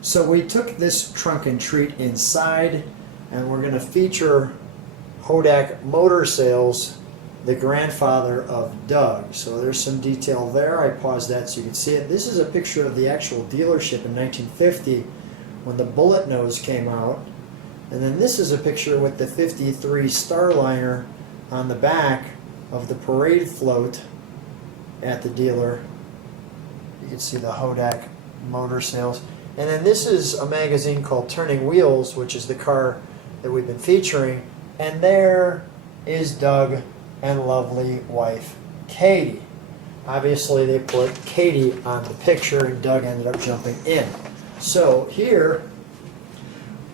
So we took this trunk and treat inside, and we're going to feature Hodak Motor Sales, the grandfather of Doug. So there's some detail there. I paused that so you can see it. This is a picture of the actual dealership in 1950 when the bullet nose came out. And then this is a picture with the 53 Starliner on the back of the parade float at the dealer. You can see the Hodak Motor Sales. And then this is a magazine called Turning Wheels, which is the car that we've been featuring. And there is Doug and lovely wife Katie. Obviously they put Katie on the picture and Doug ended up jumping in. So here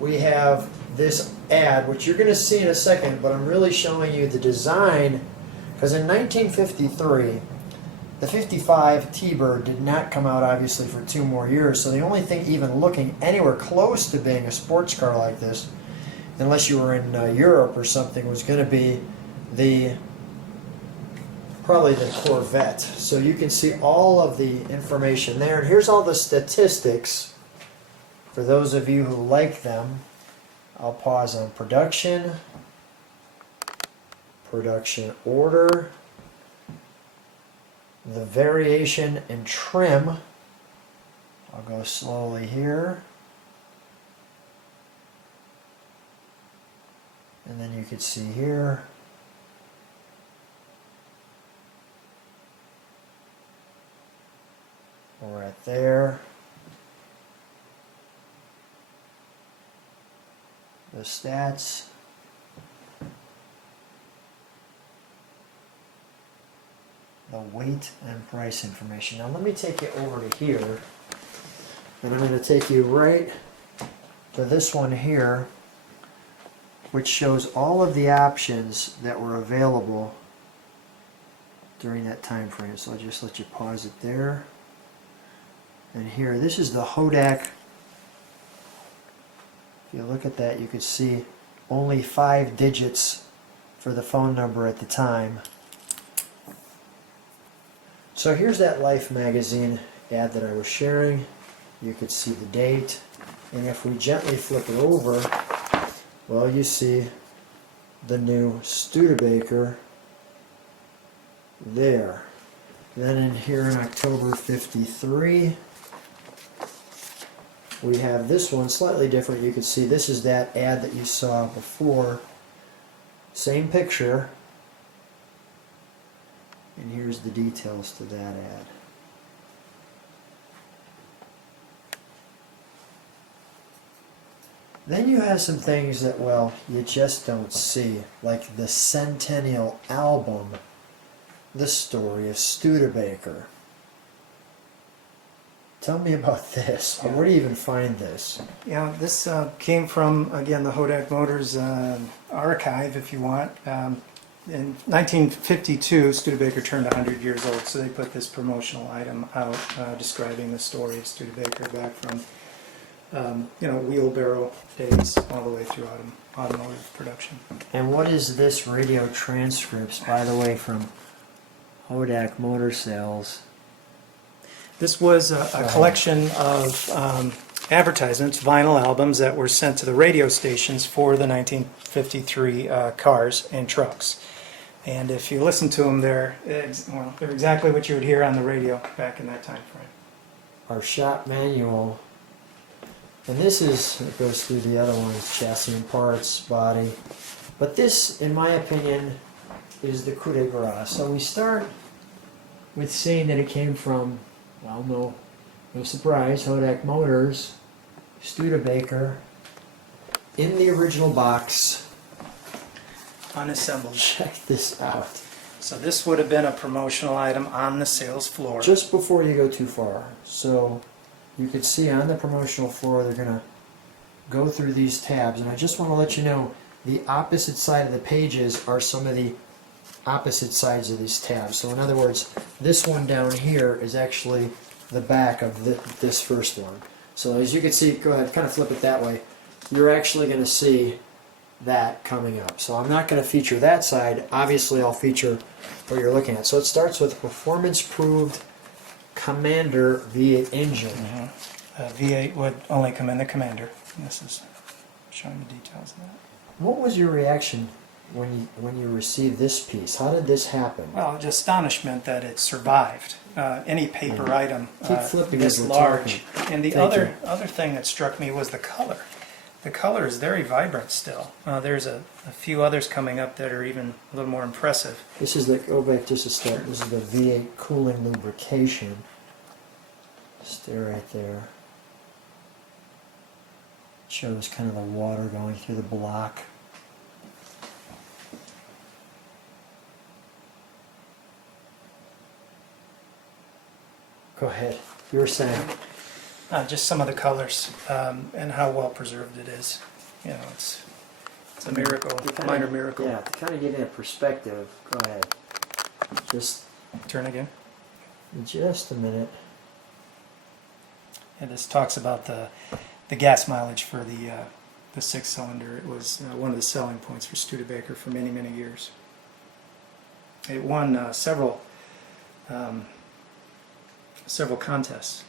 we have this ad, which you're going to see in a second, but I'm really showing you the design, because in 1953 the 55 T-Bird did not come out obviously for 2 more years, so the only thing even looking anywhere close to being a sports car like this, unless you were in Europe or something, was going to be probably the Corvette. So you can see all of the information there, and here's all the statistics for those of you who like them. I'll pause on production, production order, the variation in trim. I'll go slowly here. And then you can see here right there, the stats, the weight and price information. Now let me take you over to here, and I'm going to take you right to this one here, which shows all of the options that were available during that time frame. So I'll just let you pause it there. And here, this is the Hodak. If you look at that, you can see only 5 digits for the phone number at the time. So here's that Life magazine ad that I was sharing. You could see the date. And if we gently flip it over, well, you see the new Studebaker there. Then in here in October 53, we have this one slightly different. You can see this is that ad that you saw before. Same picture. And here's the details to that ad. Then you have some things that, well, you just don't see, like the Centennial album, The Story of Studebaker. Tell me about this. Yeah. Where do you even find this? Yeah, this came from, again, the Hodak Motors archive, if you want. In 1952, Studebaker turned 100 years old, so they put this promotional item out describing the story of Studebaker back from wheelbarrow days all the way through automotive production. And what is this radio transcripts, by the way, from Hodak Motor Sales? This was a collection of advertisements, vinyl albums that were sent to the radio stations for the 1953 cars and trucks. And if you listen to them, they're exactly what you would hear on the radio back in that time frame. Our shop manual. And this is, it goes through the other ones, chassis and parts, body. But this, in my opinion, is the coup de grace. So we start with seeing that it came from, well, no surprise, Hodak Motors, Studebaker, in the original box. Unassembled. Check this out. So this would have been a promotional item on the sales floor. Just before you go too far. So you can see on the promotional floor they're going to go through these tabs. And I just want to let you know the opposite side of the pages are some of the opposite sides of these tabs. So in other words, this one down here is actually the back of this first one. So as you can see, go ahead, kind of flip it that way. You're actually going to see that coming up. So I'm not going to feature that side. Obviously I'll feature what you're looking at. So it starts with performance proved Commander V8 engine. V8 would only come in the Commander. And this is showing the details of that. What was your reaction when you received this piece? How did this happen? Well, just astonishment that it survived. Any paper item Keep flipping this as we're large. talking. And the Thank other thing that struck me was the color. The color is very vibrant still. There's a few others coming up that are even a little more impressive. This is the, go back just a step, this is the V8 cooling lubrication. Stay right there. Shows kind of the water going through the block. Go ahead. You were saying. Just some of the colors and how well preserved it is. You know, it's a miracle, minor miracle. Yeah, to kind of get in a perspective, go ahead. Just Turn again. just a minute. And this talks about the gas mileage for the 6-cylinder. It was one of the selling points for Studebaker for many, many years. It won several contests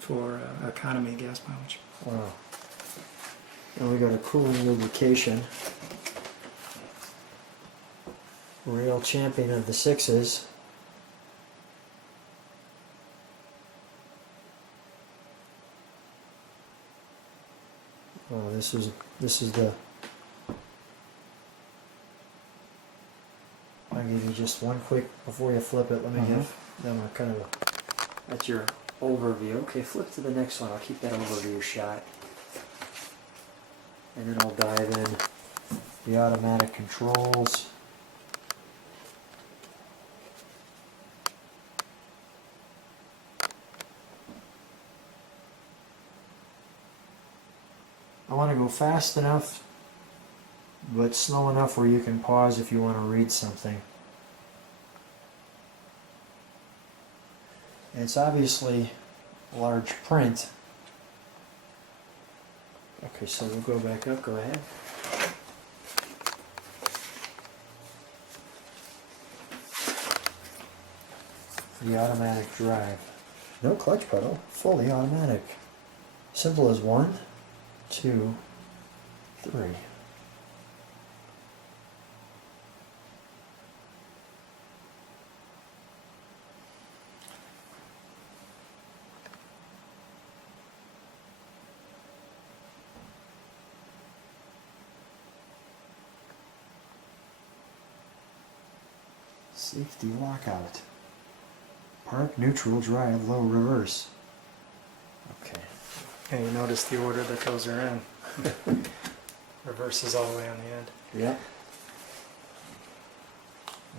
for economy gas mileage. Wow. Now we go to cooling lubrication. Real champion of the 6s. Oh, this is the. I'll give you just one quick before you flip it. Let me give them a kind of that's your overview. Okay, flip to the next one. I'll keep that overview shot, and then I'll dive in the automatic controls. I want to go fast enough, but slow enough where you can pause if you want to read something. And it's obviously large print. Okay, so we'll go back up. Go ahead. The automatic drive. No clutch pedal. Fully automatic. Simple as 1, 2, 3. Safety lockout. Park, neutral, drive, low, reverse. Okay. And you notice the order that those are in. Reverse is all the way on the end. Yeah.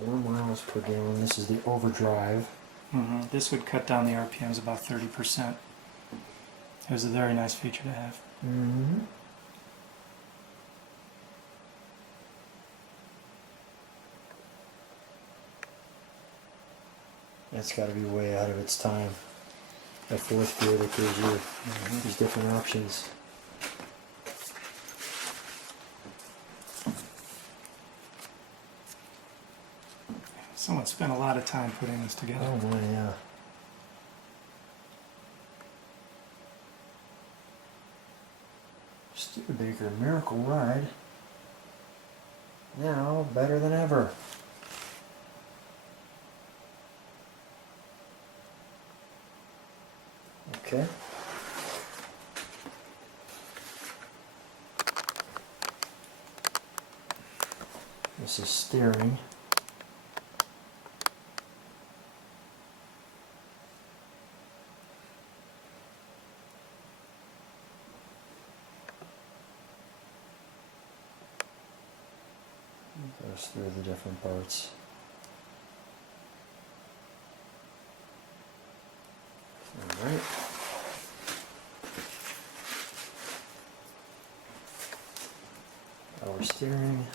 1 miles per gallon. This is the overdrive. This would cut down the RPMs about 30%. It was a very nice feature to have. Mm-hmm. That's got to be way out of its time. That 4th gear that gives you these different options. Someone spent a lot of time putting this together. Oh my, yeah. Studebaker Miracle Ride. Now better than ever. Okay. This is steering. Goes through the different parts. All right. Power steering.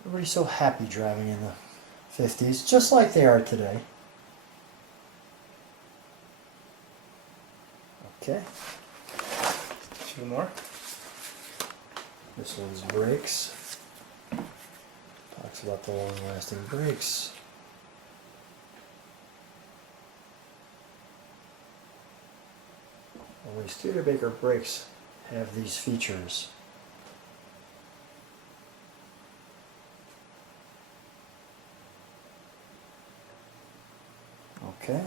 Everybody's so happy driving in the 50s, just like they are today. Okay. few more. This one's brakes. Talks about the long-lasting brakes. Only Studebaker brakes have these features. Okay.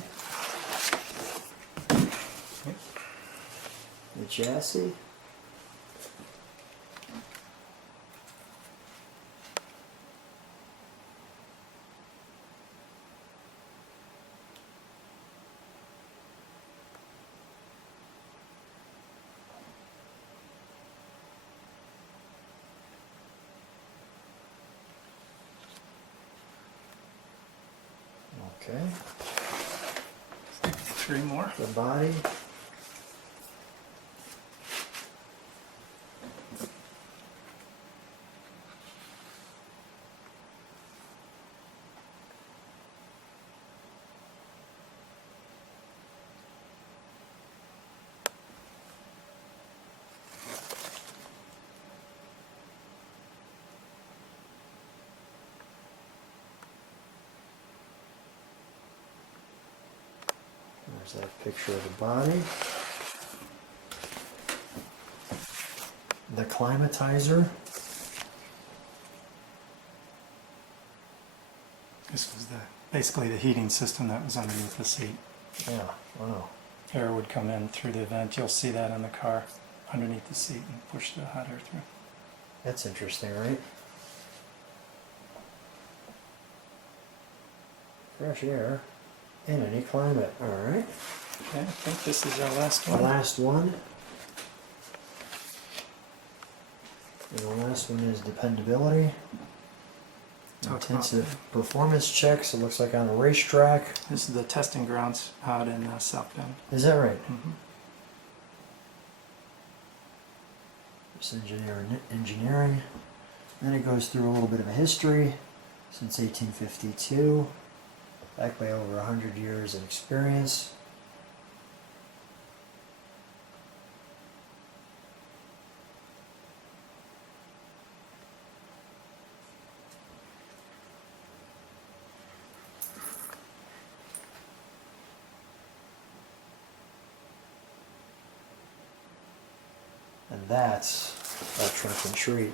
The chassis. Okay. 3 more. The body. There's that picture of the body. The climatizer. This was basically the heating system that was underneath the seat. Yeah, wow. Air would come in through the vent. You'll see that in the car underneath the seat and push the hot air through. That's interesting, right? Fresh air in any climate. All right. Okay, I think this is our last The one. last one. And the last one is dependability. Talk about Intensive performance checks. It looks like on a racetrack. This is the testing grounds out in South Bend. Is that right? Mm-hmm. This engineering. Then it goes through a little bit of a history since 1852, backed by over 100 years of experience. And that's a trunk and treat.